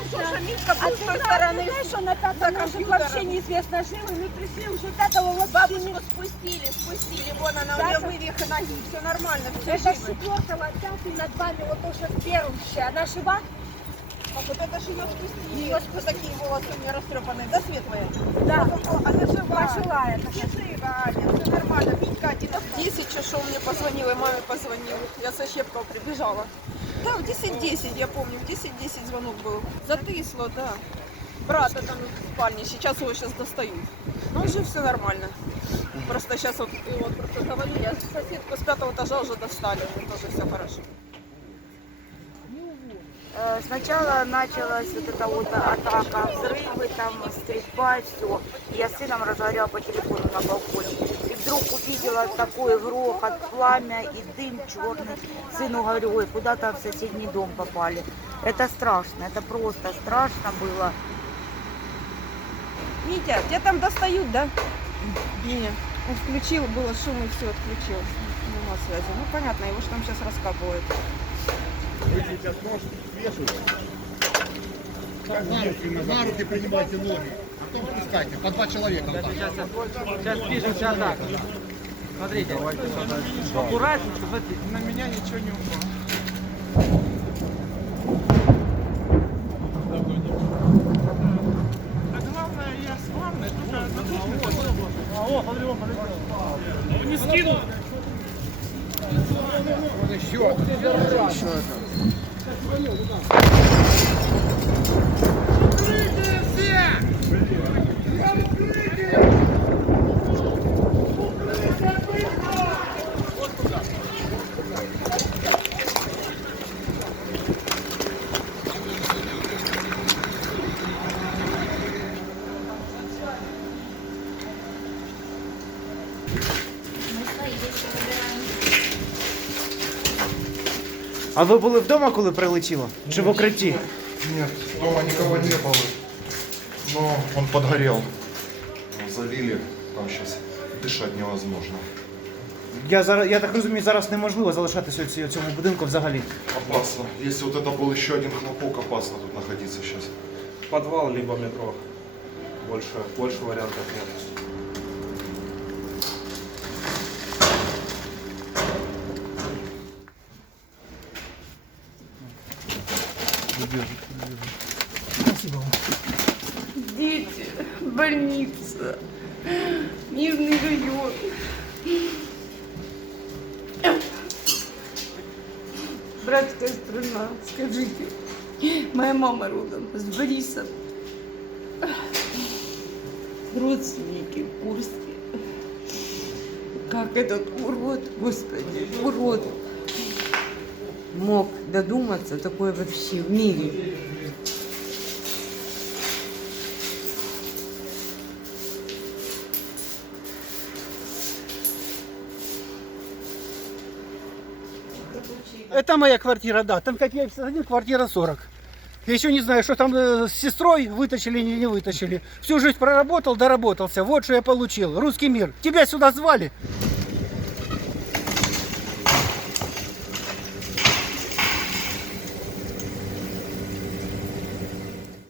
А ты с знаешь, ты знаешь, что на пятом этаже вообще неизвестно жил, и мы пришли уже пятого вообще не... Бабушку спустили, спустили. Вон она, у нее вывих ноги. Все нормально, все Это с живы. четвертого, пятый над вами, вот уже первый. Она жива? А вот это же ее спустили. Ее вот такие волосы у нее растрепанные. Да, светлые? Да. Она жива. Пожилая такая. живы, Аня, все нормально. Витька один 10 часов мне позвонил, и маме позвонил. Я со Щепкова прибежала. Да, в 10-10, я помню, в 10-10 звонок был. Затысло, да. Брата там в спальне, сейчас его сейчас достают. Ну, уже все нормально. Просто сейчас вот, и вот просто говорю, я соседку с пятого этажа уже достали, уже тоже все хорошо. Э, Сначала началась вот эта вот атака, взрывы, там, стрельба, все. Я с сыном разговаривала по телефону на балконе. Вдруг увидела такой грохот, пламя и дым черный. Сыну говорю, ой, куда-то в соседний дом попали. Это страшно, это просто страшно было. Митя, тебя там достают, да? Не, он включил, было шум и все, отключил. Нема связи. Ну, понятно, его же там сейчас раскапывают. На руки принимайте ноги. Потом спускайте. По два человека. вот так. Сейчас движемся так. Смотрите. Аккуратнее, чтобы на меня ничего не упало. А кухне А, о, смотри, он полетел. Не скинул. Вот еще. А ви були вдома, коли прилетіло? Чи в укритті? Нет, дома никого не было. Но он подгорел. Залили, там сейчас дышать невозможно. Я зараз, я так розумію, зараз неможливо залишатися у ці- у цьому будинку взагалі. Опасно. Если вот это был еще один хлопок, опасно тут находиться сейчас. Подвал либо метро. Больше, больше вариантов нет. Дети, больница, мирный район. Братская страна, скажите. Моя мама родом с Борисов. Родственники в Курске. Как этот урод, господи, урод, мог додуматься такое вообще в мире. Это моя квартира, да. Там, как я посадил, квартира 40. Я еще не знаю, что там э, с сестрой вытащили или не вытащили. Всю жизнь проработал, доработался. Вот что я получил. Русский мир. Тебя сюда звали.